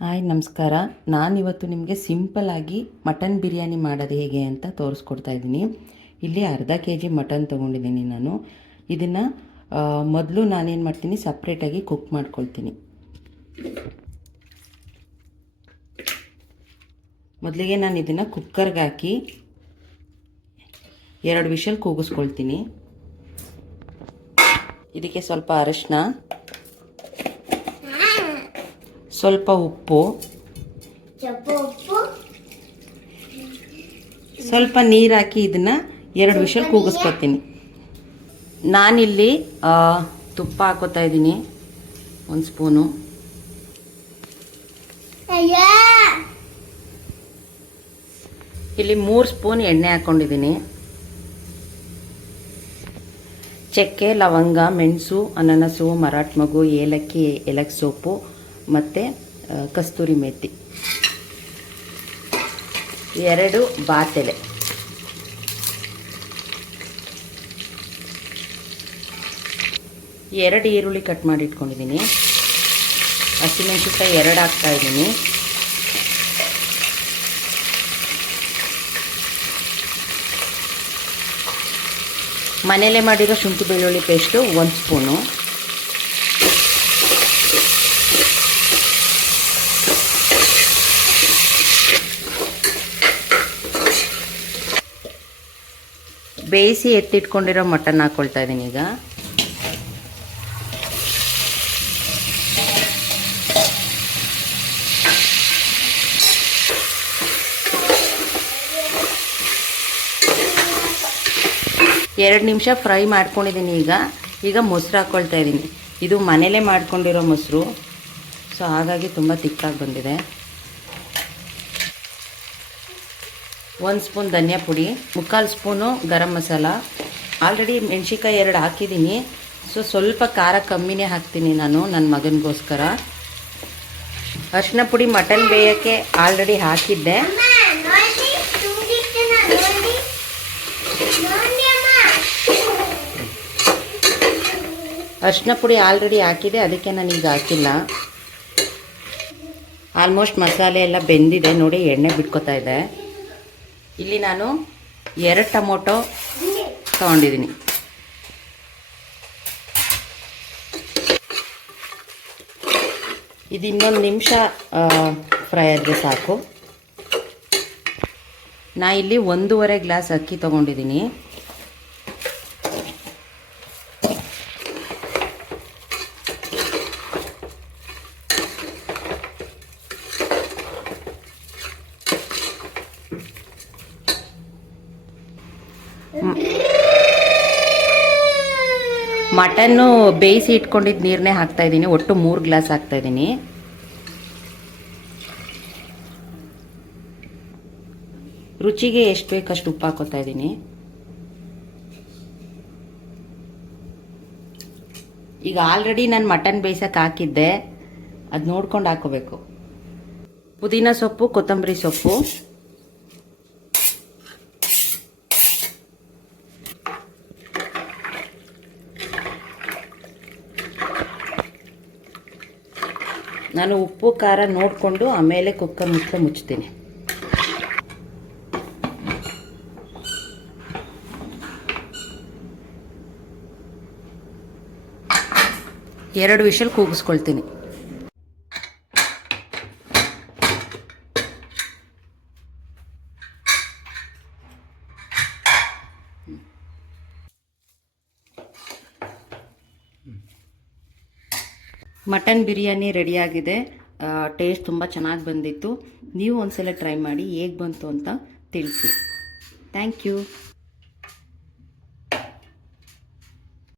Hi, ನಮಸ್ಕಾರ. ನಾನಿವತ್ತು ನಿಮಗೆ ಸಿಂಪಲ್ಲಾಗಿ ಮಟನ್ ಬಿರಿಯಾನಿ ಮಾಡೋದು ಹೇಗೆ ಅಂತ ತೋರಿಸ್ಕೊಡ್ತಾ ಇದ್ದೀನಿ. ಇಲ್ಲಿ ಅರ್ಧ ಕೆ ಜಿ ಮಟನ್ ತೊಗೊಂಡಿದ್ದೀನಿ ನಾನು. ಇದನ್ನು ಮೊದಲು ನಾನೇನು ಮಾಡ್ತೀನಿ ಸಪ್ರೇಟಾಗಿ ಕುಕ್ ಮಾಡ್ಕೊಳ್ತೀನಿ. ಮೊದಲಿಗೆ ನಾನು ಇದನ್ನು ಕುಕ್ಕರ್ಗೆ ಹಾಕಿ ಎರಡು ವಿಷಲ್ ಕೂಗಿಸ್ಕೊಳ್ತೀನಿ. ಇದಕ್ಕೆ ಸ್ವಲ್ಪ ಅರಶಿನ ಸ್ವಲ್ಪ ಉಪ್ಪು. ಸ್ವಲ್ಪ ನೀರು ಹಾಕಿ ಇದನ್ನು ಎರಡು ವಿಷಲ್ ಕೂಗಿಸ್ಕೊತೀನಿ. ನಾನಿಲ್ಲಿ ತುಪ್ಪ ಹಾಕೋತಾ ಇದ್ದೀನಿ. ಒಂದು ಸ್ಪೂನು. ಇಲ್ಲಿ ಮೂರು ಸ್ಪೂನ್ ಎಣ್ಣೆ ಹಾಕ್ಕೊಂಡಿದ್ದೀನಿ ಚಕ್ಕೆ ಲವಂಗ ಮೆಣಸು ಅನನಸು ಮರಾಠ ಮಗು ಏಲಕ್ಕಿ ಏಲಕ್ಕಿ ಸೊಪ್ಪು ಮತ್ತು ಕಸ್ತೂರಿ ಮೇತಿ. ಎರಡು ಬಾತೆಲೆ. ಎರಡು ಈರುಳ್ಳಿ ಕಟ್ ಮಾಡಿ ಇಟ್ಕೊಂಡಿದ್ದೀನಿ. ಹಸಿಮೆಣಸಿನ್ಕಾಯಿ ಎರಡು ಹಾಕ್ತಾ ಇದ್ದೀನಿ. ಮನೇಲೆ ಮಾಡಿರೋ ಶುಂಠಿ ಬೆಳ್ಳುಳ್ಳಿ ಪೇಸ್ಟು ಒಂದು ಸ್ಪೂನು. ಬೇಯಿಸಿ ಎತ್ತಿಟ್ಕೊಂಡಿರೋ ಮಟನ್ ಹಾಕ್ಕೊಳ್ತಾ ಇದ್ದೀನಿ ಈಗ. ಎರಡು ನಿಮಿಷ ಫ್ರೈ ಮಾಡ್ಕೊಂಡಿದ್ದೀನಿ ಈಗ. ಈಗ ಮೊಸರು ಹಾಕ್ಕೊಳ್ತಾ ಇದ್ದೀನಿ. ಇದು ಮನೇಲೇ ಮಾಡ್ಕೊಂಡಿರೋ ಮೊಸರು. ಸೊ ಹಾಗಾಗಿ ತುಂಬ ತಿಕ್ಕಾಗಿ ಬಂದಿದೆ. ಒಂದು ಸ್ಪೂನ್ ಧನಿಯಾ ಪುಡಿ, ಮುಕ್ಕಾಲು ಸ್ಪೂನು ಗರಂ ಮಸಾಲ. ಆಲ್ರೆಡಿ ಮೆಣಸಿನ್ಕಾಯಿ ಎರಡು ಹಾಕಿದ್ದೀನಿ. ಸೊ ಸ್ವಲ್ಪ ಖಾರ ಕಮ್ಮಿನೇ ಹಾಕ್ತೀನಿ ನಾನು ನನ್ನ ಮಗನಿಗೋಸ್ಕರ. ಅರಿಶಿನ ಪುಡಿ ಮಟನ್ ಬೇಯೋಕ್ಕೆ ಆಲ್ರೆಡಿ ಹಾಕಿದ್ದೆ. ಅರಿಶಿನ ಪುಡಿ ಆಲ್ರೆಡಿ ಹಾಕಿದೆ, ಅದಕ್ಕೆ ನಾನು ಈಗ ಹಾಕಿಲ್ಲ. ಆಲ್ಮೋಸ್ಟ್ ಮಸಾಲೆ ಎಲ್ಲ ಬೆಂದಿದೆ, ನೋಡಿ ಎಣ್ಣೆ ಬಿಟ್ಕೋತಾ ಇದೆ. ಇಲ್ಲಿ ನಾನು ಎರಡು ಟೊಮೊಟೊ ತಗೊಂಡಿದ್ದೀನಿ. ಇದು ಇನ್ನೊಂದು ನಿಮಿಷ ಫ್ರೈ ಆದರೆ ಸಾಕು. ನಾ ಇಲ್ಲಿ ಒಂದೂವರೆ ಗ್ಲಾಸ್ ಅಕ್ಕಿ ತೊಗೊಂಡಿದ್ದೀನಿ. ಮಟನ್ನು ಬೇಯಿಸಿ ಇಟ್ಕೊಂಡಿದ್ದು ನೀರನ್ನೇ ಹಾಕ್ತಾ ಇದ್ದೀನಿ. ಒಟ್ಟು ಮೂರು ಗ್ಲಾಸ್ ಹಾಕ್ತಾ ಇದ್ದೀನಿ. ರುಚಿಗೆ ಎಷ್ಟು ಬೇಕಷ್ಟು ಉಪ್ಪು ಹಾಕೋತಾ ಇದ್ದೀನಿ. ಈಗ ಆಲ್ರೆಡಿ ನಾನು ಮಟನ್ ಬೇಯಿಸಕ್ಕೆ ಹಾಕಿದ್ದೆ. ಅದು ನೋಡ್ಕೊಂಡು ಹಾಕೋಬೇಕು. ಪುದೀನ ಸೊಪ್ಪು, ಕೊತ್ತಂಬರಿ ಸೊಪ್ಪು. ನಾನು ಉಪ್ಪು ಖಾರ ನೋಡಿಕೊಂಡು ಆಮೇಲೆ ಕುಕ್ಕರ್ ಮುಚ್ಚ ಮುಚ್ಚುತ್ತೀನಿ ಎರಡು ವಿಷಲ್ ಕೂಗಿಸ್ಕೊಳ್ತೀನಿ. ಮಟನ್ ಬಿರಿಯಾನಿ ರೆಡಿಯಾಗಿದೆ. ಟೇಸ್ಟ್ ತುಂಬ ಚೆನ್ನಾಗಿ ಬಂದಿತ್ತು. ನೀವು ಒಂದ್ಸಲ ಟ್ರೈ ಮಾಡಿ ಹೇಗೆ ಬಂತು ಅಂತ ತಿಳಿಸಿ. Thank you